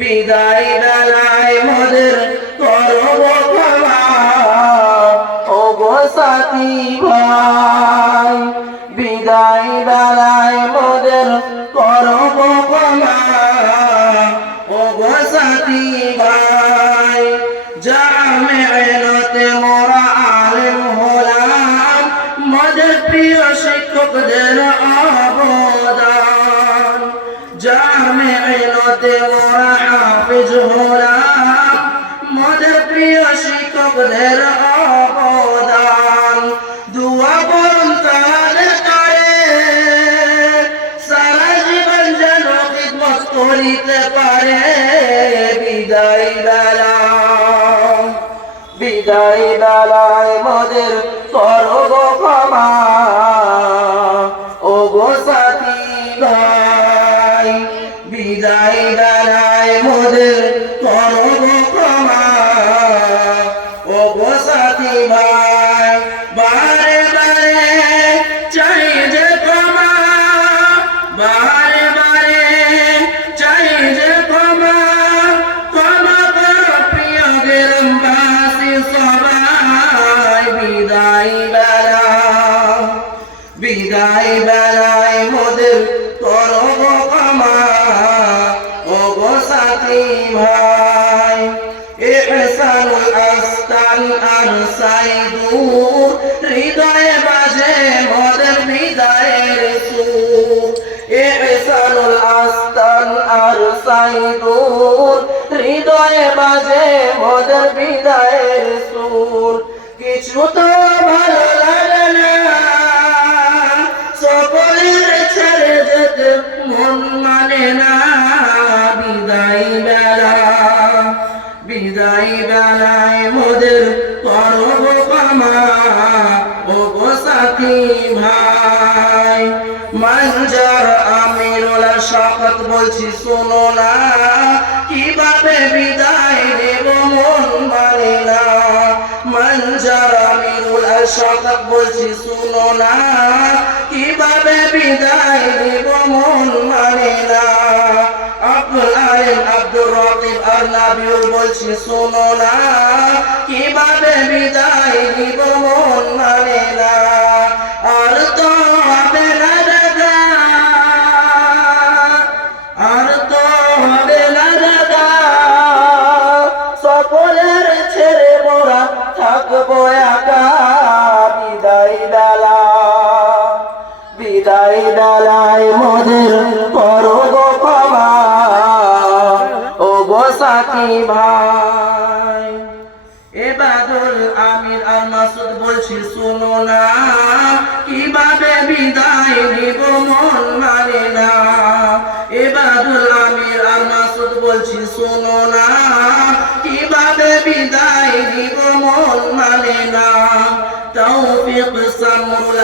বিদায় বেলায় মোদের করব ক্ষমা ও গো সাথী ভাই, বিদায় বেলায় মোদের করব ক্ষমা ও গো সাথী ভাই। জামিয়াতে মোরা আলেম হলাম, মোদের প্রিয় শিক্ষকদের অবদান। জামিয়াতে মোরা হাফেজ হলাম, মোদের প্রিয় শিক্ষকদের অবদান। দুয়া করুন তাদের করে, সারা জীবন যেন খিদমত করিতে পারে। বিদায় বেলায় মোদের করব ক্ষমা ও গো সাথী ভাই, বিদায় বেলায় মোদের করব ক্ষমা ও গো সাথী ভাই। বারে বারে চাই যে ক্ষমা, বারে বারে চাই যে ক্ষমা, ক্ষমা করো প্রিয় গ্রামবাসী সবাই। বিদায় বেলায় মোদের করব ক্ষমা ও গো সাথী ভাই। ইহসানুল আস্তান আর সাইদুর হৃদয়ে বাজে মোদের বিদায়ের সুর। ইহসানুল আস্তান আর সাইদুর হৃদয়ে বাজে মোদের বিদায়ের সুর। কিছু তো ভালো লাগে না, সকলের ছেড়ে যেতে মন মানে না। বিদায় বেলায় মোদের করব ক্ষমা ও গো সাথী ভাই। মানজার আমিরুল শওকত বলছি শোনো না, কিভাবে বিদায় নেব মন মানে না। মানজার আমিরুল শওকত বলছি শোনো না, কিভাবে বিদায় নেব মন মানে না। আব্দুল আলিম আব্দুর রকিব আর নাবিউল বলছি শোনো না, কিভাবে বিদায় নিব মন মানে না। আর তো হবে না দাদা, আর তো হবে না দাদা, সকলের ছেড়ে মোরা থাকবো একা। বিদায় বেলায় মোদের করব ক্ষমা ও গো সাথী ভাই। এবাদুল আমির আর মাসুদ বলছি শোনো না, কিভাবে বিদায় নিব মন মানে না। এবাদুল আমির আর মাসুদ বলছি শোনো না, কিভাবে বিদায় নিব মন মানে না। তৌফিক সামুল